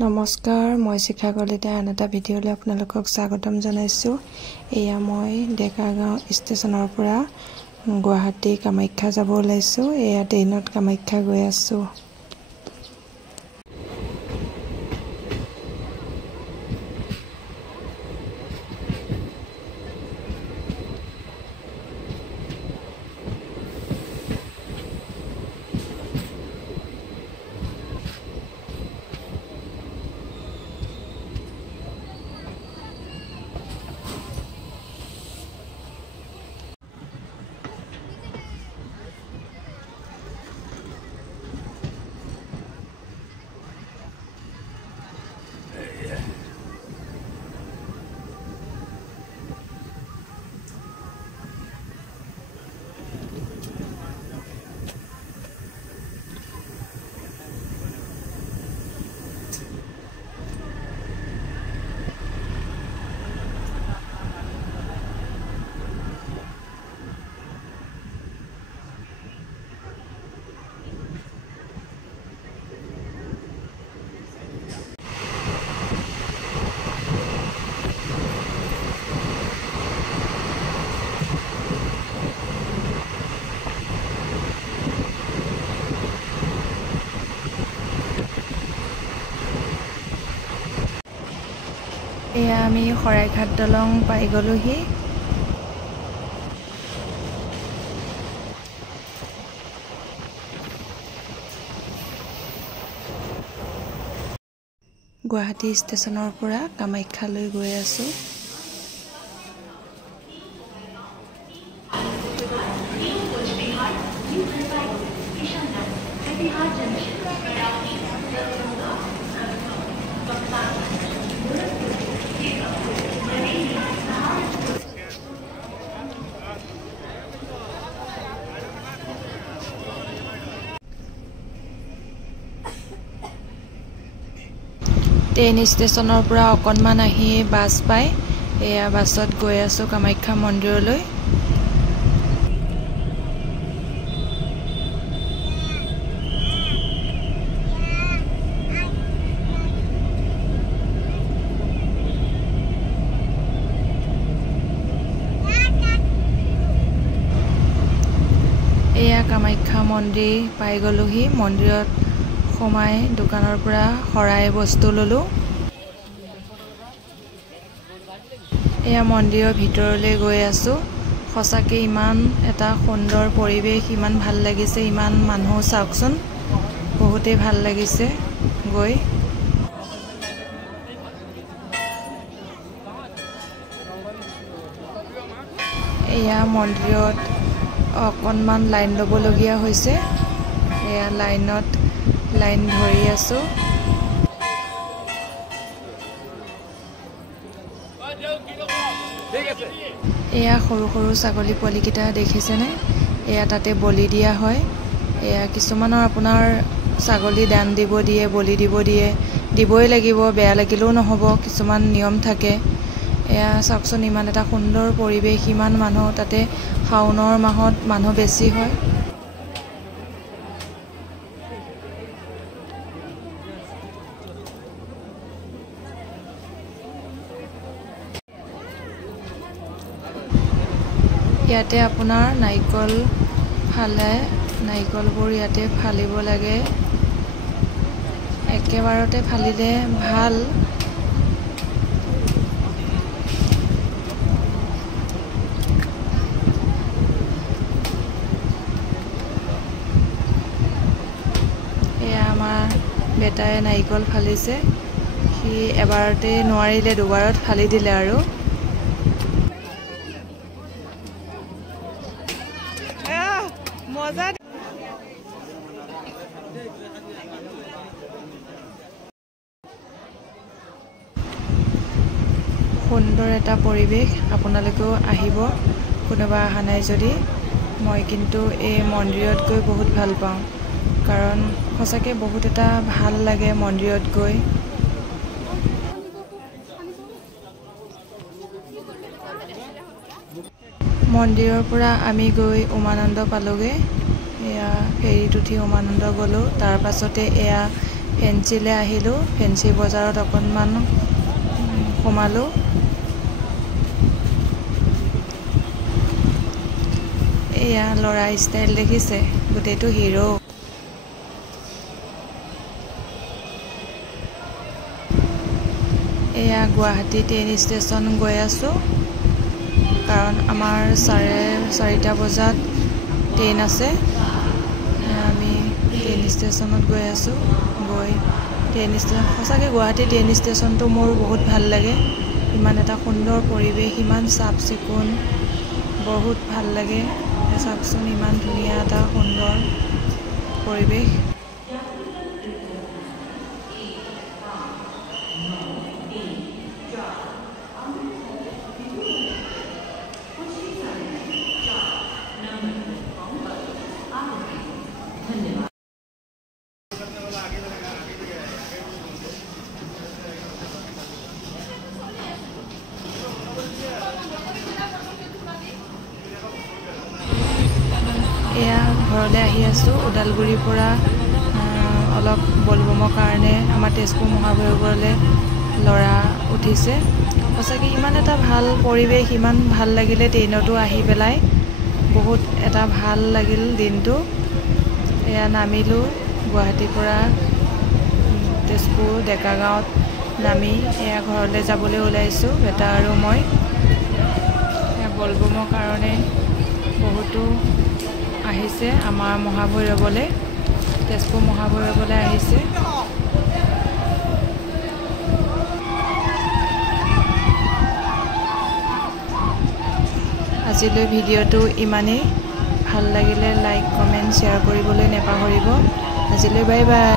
নমস্কাৰ, মই শিখা কলিতাই আন এটা ভিডিঅ'লৈ আপোনালোকক স্বাগতম জনাইছোঁ। এয়া মই ডেকাগাঁও ষ্টেচনৰ পৰা গুৱাহাটী কামাখ্যা যাব ওলাইছোঁ। এয়া ট্ৰেইনত কামাখ্যা গৈ আছোঁ। এয়া আমি শৰাইঘাট দলং পাই গলোহি। গুৱাহাটী ষ্টেচনৰ পৰা কামাখ্যালৈ গৈ আছোঁ। ট্ৰেইন ষ্টেচনৰ পৰা অকণমান আহি বাছ পাই এয়া বাছত গৈ আছোঁ কামাখ্যা মন্দিৰলৈ। এয়া কামাখ্যা মন্দিৰ পাই গলোহি। মন্দিৰত সোমাই দোকানৰ পৰা শৰাই বস্তু ললোঁ। এয়া মন্দিৰৰ ভিতৰলৈ গৈ আছোঁ। সঁচাকৈ ইমান এটা সুন্দৰ পৰিৱেশ, ইমান ভাল লাগিছে। ইমান মানুহ চাওকচোন, বহুতেই ভাল লাগিছে গৈ। এয়া মন্দিৰত অকণমান লাইন ল'বলগীয়া হৈছে। এয়া লাইন ধৰি আছোঁ। এয়া সৰু সৰু ছাগলী পোৱালিকেইটা দেখিছেনে? এয়া তাতে বলি দিয়া হয়। এয়া কিছুমানৰ আপোনাৰ ছাগলী দান দিব দিয়ে, বলি দিব দিয়ে, দিবই লাগিব, বেয়া লাগিলেও নহ'ব, কিছুমান নিয়ম থাকে। এয়া চাওকচোন, ইমান এটা সুন্দৰ পৰিৱেশ, ইমান মানুহ। তাতে শাওণৰ মাহত মানুহ বেছি হয়। ইয়াতে আপোনাৰ নাৰিকল ফালে, নাৰিকলবোৰ ইয়াতে ফালিব লাগে। একেবাৰতে ফালিলে ভাল। এয়া আমাৰ বেটাই নাৰিকল ফালিছে। সি এবাৰতে নোৱাৰিলে, দুবাৰত ফালি দিলে আৰু। মজা। সুন্দৰ এটা পৰিৱেশ, আপোনালোকেও আহিব কোনোবা অহা নাই যদি। মই কিন্তু এই মন্দিৰত গৈ বহুত ভাল পাওঁ, কাৰণ সঁচাকৈ বহুত এটা ভাল লাগে মন্দিৰত গৈ। মন্দিৰৰ পৰা আমি গৈ উমানন্দ পালোগে। এয়া ফেৰীত উঠি উমানন্দ গ'লোঁ। তাৰ পাছতে এয়া ফেঞ্চিলৈ আহিলোঁ। ফেঞ্চি বজাৰত অকণমান সোমালোঁ। এয়া ল'ৰা ষ্টাইল দেখিছে, গোটেইটো হিৰো। এয়া গুৱাহাটী ট্ৰেইন ষ্টেচন গৈ আছোঁ, কাৰণ আমাৰ 4:30 বজাত ট্ৰেইন আছে। আমি ট্ৰেইন ষ্টেচনত গৈ আছোঁ। সঁচাকৈ গুৱাহাটী ট্ৰেইন ষ্টেচনটো মোৰ বহুত ভাল লাগে। ইমান এটা সুন্দৰ পৰিৱেশ, ইমান চাফ চিকুণ, বহুত ভাল লাগে। চাওকচোন, ইমান ধুনীয়া এটা সুন্দৰ পৰিৱেশ। এয়া ঘৰলৈ আহি আছোঁ। ওদালগুৰিৰ পৰা অলপ বলবমৰ কাৰণে আমাৰ তেজপুৰ মহাভৈৰৱলৈ ল'ৰা উঠিছে। সঁচাকৈ ইমান এটা ভাল পৰিৱেশ, ইমান ভাল লাগিলে ট্ৰেইনতো আহি পেলাই। বহুত এটা ভাল লাগিল দিনটো। এয়া নামিলোঁ গুৱাহাটীৰ পৰা তেজপুৰ ডেকাগাঁৱত নামি এয়া ঘৰলৈ যাবলৈ ওলাইছোঁ, বেটা আৰু মই। এয়া বলবমৰ কাৰণে বহুতো আহিছে আমাৰ মহাভৈৰৱলৈ, তেজপুৰ মহাভৈৰৱলৈ আহিছে। আজিলৈ ভিডিঅ'টো ইমানেই। ভাল লাগিলে লাইক, কমেণ্ট, শ্বেয়াৰ কৰিবলৈ নাপাহৰিব। আজিলৈ বাই বাই।